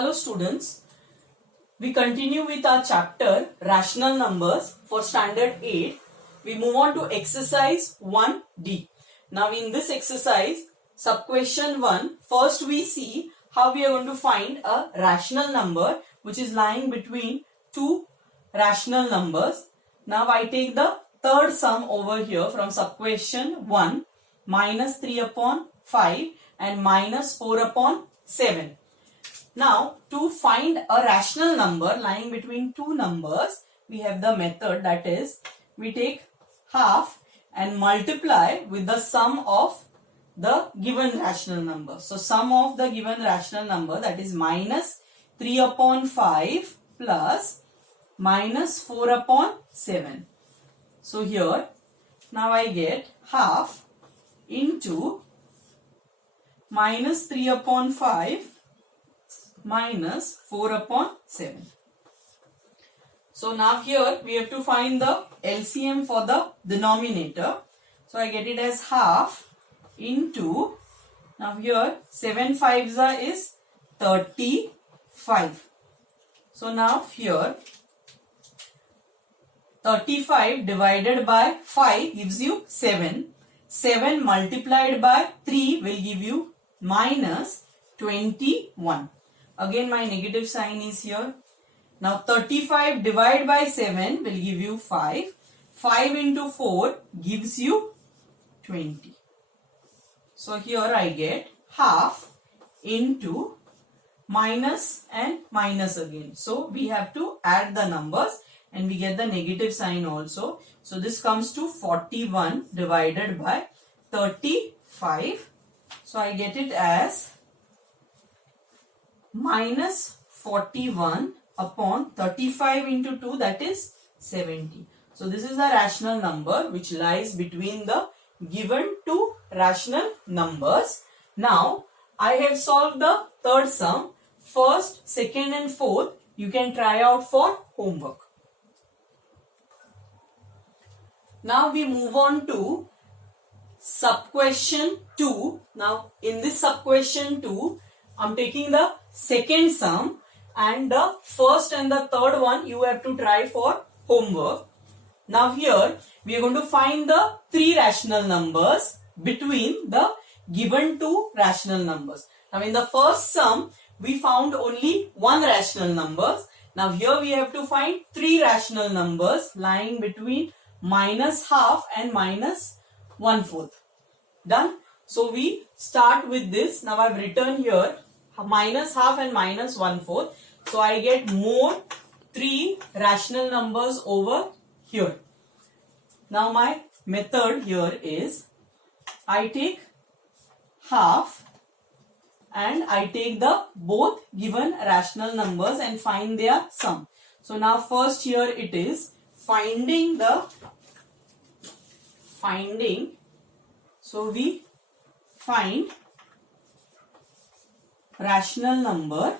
Hello students, we continue with our chapter rational numbers for standard 8. We move on to exercise 1D. Now in this exercise, sub question 1, first we see how we are going to find a rational number which is lying between two rational numbers. Now I take the third sum over here from sub question 1, minus 3 upon 5 and minus 4 upon 7. Now, to find a rational number lying between two numbers, we have the method, that is, we take half and multiply with the sum of the given rational number. So, sum of the given rational number, that is minus 3 upon 5 plus minus 4 upon 7. So, here, now I get half into minus 3 upon 5 minus 4 upon 7. So now here we have to find the LCM for the denominator. So I get it as half into, now here 7 5s is 35. So now here 35 divided by 5 gives you 7. 7 multiplied by 3 will give you minus 21. Again my negative sign is here. Now 35 divided by 7 will give you 5. 5 into 4 gives you 20. So here I get half into minus and minus again. So we have to add the numbers and we get the negative sign also. So this comes to 41 divided by 35. So I get it as minus 41 upon 35 into 2, that is 70. So this is a rational number which lies between the given two rational numbers. Now I have solved the third sum. First, second and fourth you can try out for homework. Now we move on to sub question 2. Now in this sub question 2, I'm taking the second sum and the first and the third one you have to try for homework. Now here we are going to find the three rational numbers between the given two rational numbers. Now in the first sum we found only one rational number. Now here we have to find three rational numbers lying between minus half and minus 1/4. Done? So we start with this. Now I've written here minus half and minus 1/4. So I get more three rational numbers over here. Now my method here is I take half and I take the both given rational numbers and find their sum. So now first here it is finding. So we find rational number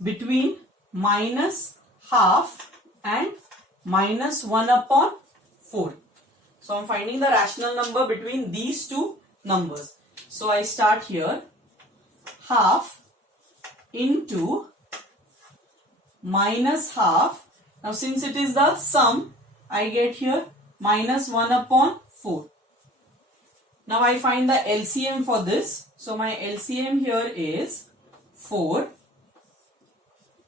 between minus half and minus 1 upon 4. So I'm finding the rational number between these two numbers. So I start here, half into minus half. Now since it is the sum, I get here minus 1 upon 4. Now I find the LCM for this. So my LCM here is 4.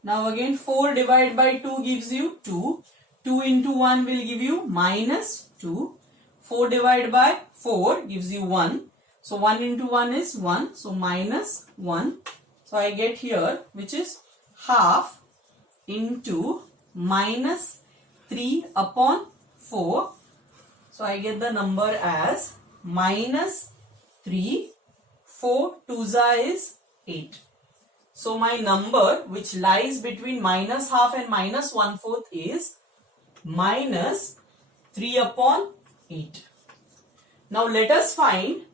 Now again 4 divided by 2 gives you 2. 2 into 1 will give you minus 2. 4 divided by 4 gives you 1. So 1 into 1 is 1. So minus 1. So I get here which is half into minus 3 upon 4. So I get the number as minus 3. 4 2s is 8. So my number which lies between minus half and minus 1/4 is minus 3 upon 8. Now let us find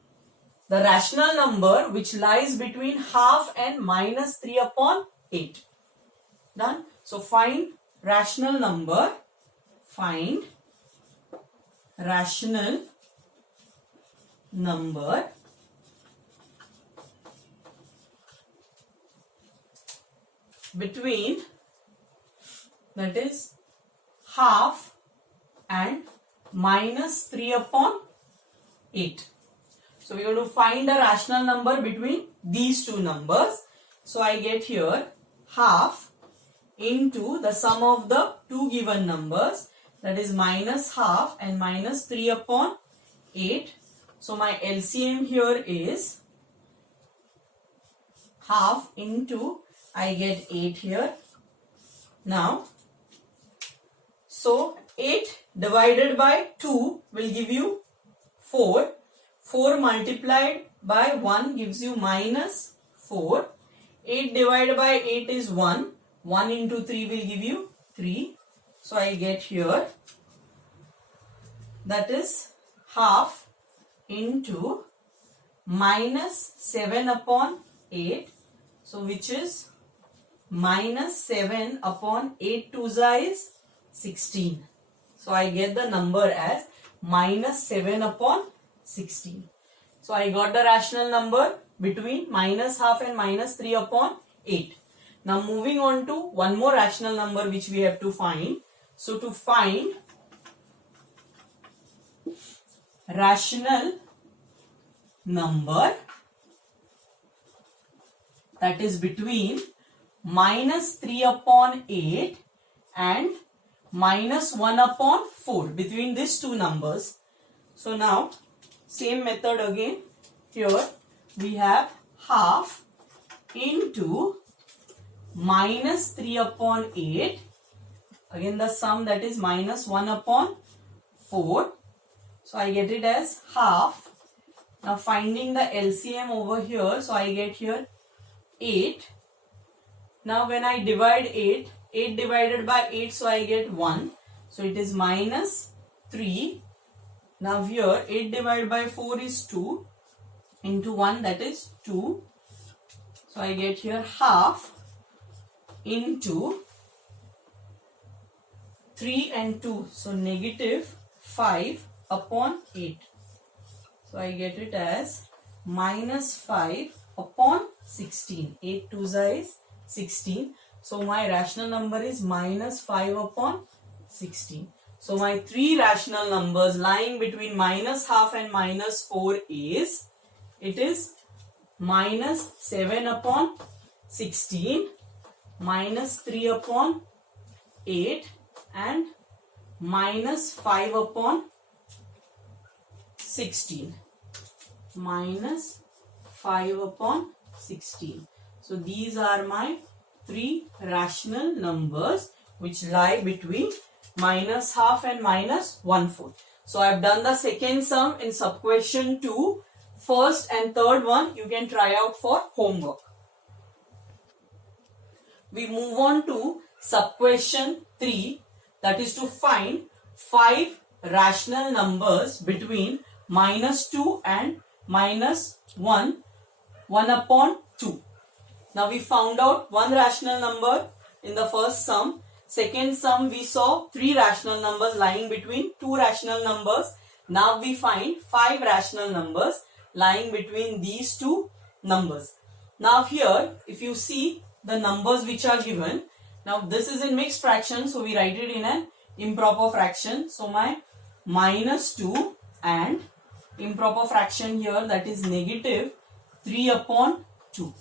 the rational number which lies between half and minus 3 upon 8. Done? So find rational number. Find rational number between, that is half and minus 3 upon 8. So we are going to find a rational number between these two numbers. So I get here half into the sum of the two given numbers, that is minus half and minus 3 upon 8. So my LCM here is half into, I get 8 here. Now, so 8 divided by 2 will give you 4. 4 multiplied by 1 gives you minus 4. 8 divided by 8 is 1. 1 into 3 will give you 3. So I get here, that is half into minus 7 upon 8. So which is minus 7 upon 8 2 is 16. So I get the number as minus 7 upon 16. So I got the rational number between minus half and minus 3 upon 8. Now moving on to one more rational number which we have to find. So to find rational number that is between minus 3 upon 8 and minus 1 upon 4, between these two numbers. So now same method again. Here we have half into minus 3 upon 8. Again the sum, that is minus 1 upon 4. So I get it as half. Now finding the LCM over here. So I get here 8. Now when I divide 8, 8 divided by 8, so I get 1. So it is minus 3. Now here 8 divided by 4 is 2 into 1, that is 2. So I get here half into 3 and 2. So negative 5 upon 8. So I get it as minus 5 upon 16. 8 2 is 16. So my rational number is minus 5 upon 16. So my three rational numbers lying between minus half and minus 4 is, it is minus 7 upon 16, minus 3 upon 8 and minus 5 upon 16. Minus 5 upon 16. So these are my three rational numbers which lie between minus half and minus 1/4. So I have done the second sum in sub-question 2. First and third one you can try out for homework. We move on to sub-question 3, that is to find 5 rational numbers between minus 2 and minus 1 upon 2. Now we found out one rational number in the first sum. Second sum we saw 3 rational numbers lying between 2 rational numbers. Now we find 5 rational numbers lying between these two numbers. Now here if you see the numbers which are given, now this is in mixed fraction, so we write it in an improper fraction. So my minus 2 and improper fraction here, that is negative 3 upon 2.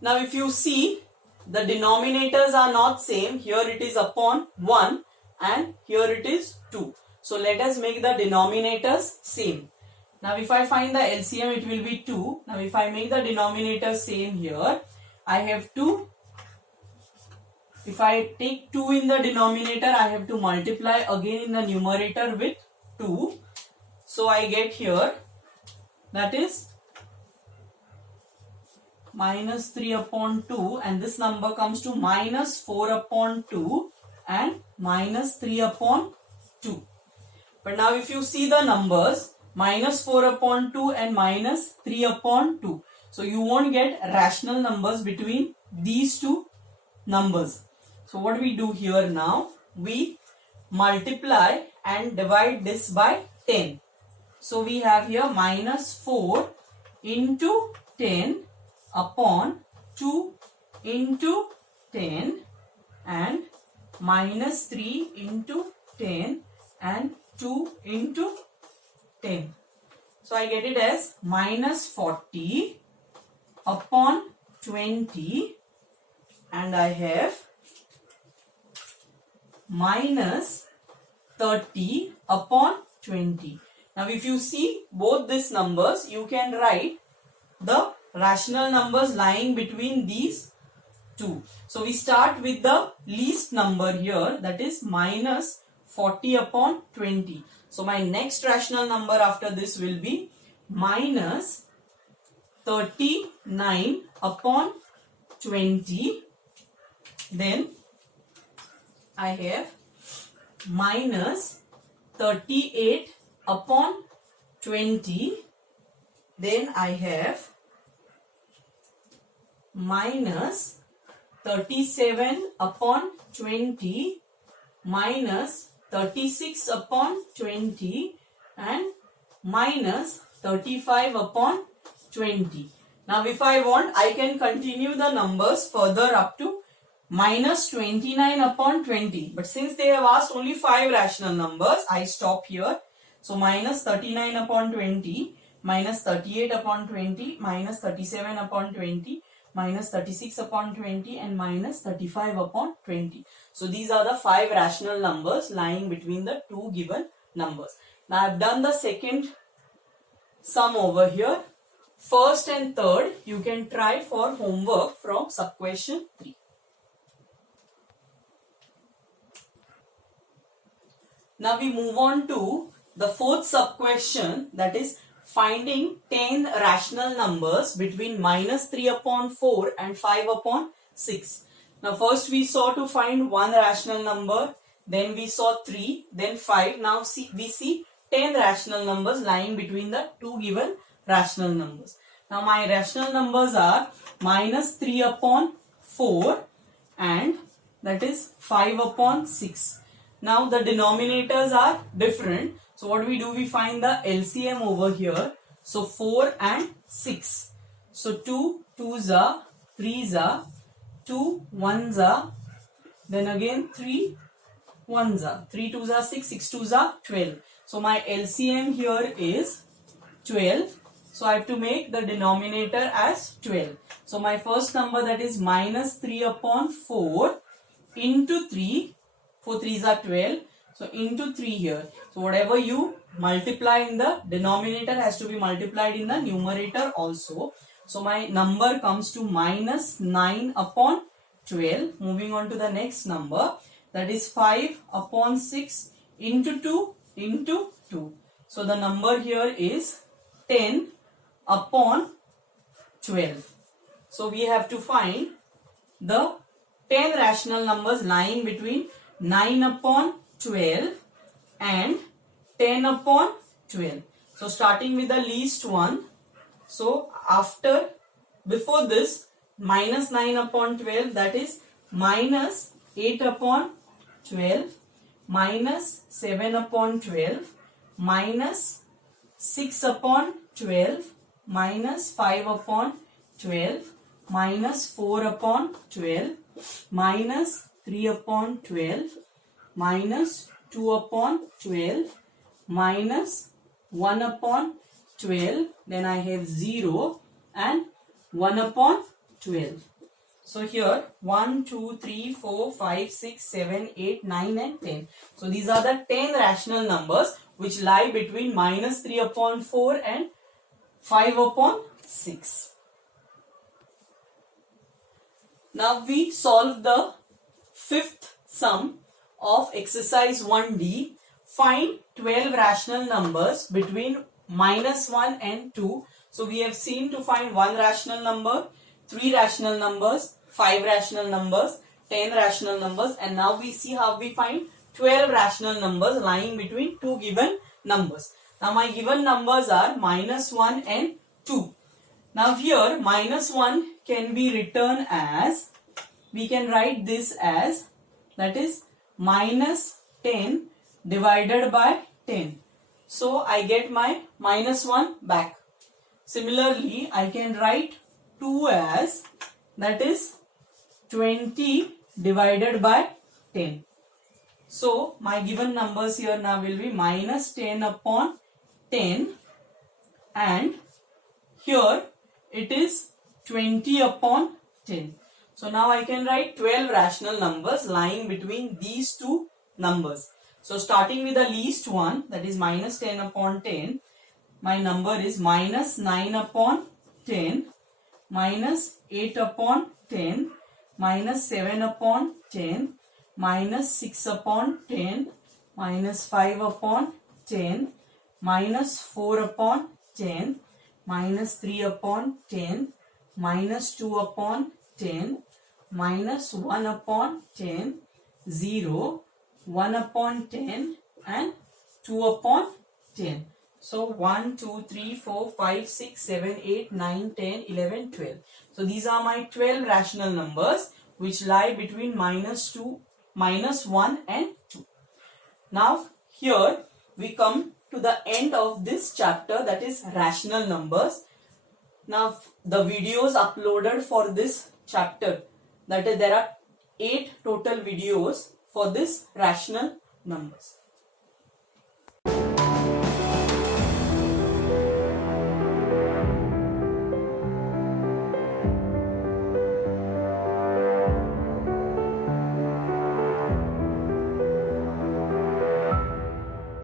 Now if you see the denominators are not same. Here it is upon 1 and here it is 2. So let us make the denominators same. Now if I find the LCM, it will be 2. Now if I make the denominator same here, I have to, if I take 2 in the denominator, I have to multiply again in the numerator with 2. So I get here, that is minus 3 upon 2, and this number comes to minus 4 upon 2 and minus 3 upon 2. But now if you see the numbers, minus 4 upon 2 and minus 3 upon 2. So you won't get rational numbers between these two numbers. So what we do here now, we multiply and divide this by 10. So we have here minus 4 into 10 upon 2 into 10 and minus 3 into 10 and 2 into 10. So I get it as minus 40 upon 20 and I have minus 30 upon 20. Now if you see both these numbers, you can write the rational numbers lying between these two. So we start with the least number here, that is minus 40 upon 20. So my next rational number after this will be minus 39 upon 20. Then I have minus 38 upon 20. Then I have minus 37 upon 20 minus 36 upon 20 and minus 35 upon 20. Now if I want, I can continue the numbers further up to minus 29 upon 20. But since they have asked only 5 rational numbers, I stop here. So minus 39 upon 20, minus 38 upon 20, minus 37 upon 20, minus 36 upon 20 and minus 35 upon 20. So these are the 5 rational numbers lying between the two given numbers. Now I have done the second sum over here. First and third you can try for homework from sub question 3. Now we move on to the fourth sub question, that is finding 10 rational numbers between minus 3 upon 4 and 5 upon 6. Now first we saw to find one rational number, then we saw 3, then 5. Now we see 10 rational numbers lying between the two given rational numbers. Now my rational numbers are minus 3 upon 4 and that is 5 upon 6. Now the denominators are different. So what we do, we find the LCM over here. So 4 and 6. So 2 2s are, 3s are, 2 1s are, then again 3 1s are, 3 2s are 6, 6 2s are 12. So my LCM here is 12. So I have to make the denominator as 12. So my first number, that is minus 3 upon 4 into 3. 4 3s are 12. So into 3 here. So whatever you multiply in the denominator has to be multiplied in the numerator also. So my number comes to minus 9 upon 12. Moving on to the next number, that is 5 upon 6 into 2 into 2. So the number here is 10 upon 12. So we have to find the 10 rational numbers lying between 9 upon 12 and 10 upon 12. So starting with the least one. So before this minus 9 upon 12, that is minus 8 upon 12, minus 7 upon 12, minus 6 upon 12, minus 5 upon 12, minus 4 upon 12, minus 3 upon 12, minus 2 upon 12, minus 1 upon 12, then I have 0 and 1 upon 12. So here 1, 2, 3, 4, 5, 6, 7, 8, 9 and 10. So these are the 10 rational numbers which lie between minus 3 upon 4 and 5 upon 6. Now we solve the fifth sum of exercise 1D. Find 12 rational numbers between minus 1 and 2. So we have seen to find 1 rational number, 3 rational numbers, 5 rational numbers, 10 rational numbers, and now we see how we find 12 rational numbers lying between two given numbers. Now my given numbers are minus 1 and 2. Now here minus 1 can be written as, we can write this as, that is minus 10 divided by 10. So I get my minus 1 back. Similarly, I can write 2 as, that is 20 divided by 10. So my given numbers here now will be minus 10 upon 10, and here it is 20 upon 10. So now I can write 12 rational numbers lying between these two numbers. So starting with the least one, that is minus 10 upon 10, my number is minus 9 upon 10, minus 8 upon 10, minus 7 upon 10, minus 6 upon 10, minus 5 upon 10, minus 4 upon 10, minus 3 upon 10, minus 2 upon 10, minus 1 upon 10, 0, 1 upon 10, and 2 upon 10. So 1, 2, 3, 4, 5, 6, 7, 8, 9, 10, 11, 12. So these are my 12 rational numbers which lie between minus 1 and 2. Now here we come to the end of this chapter, that is rational numbers. Now the videos uploaded for this chapter, that is there are 8 total videos for this rational numbers.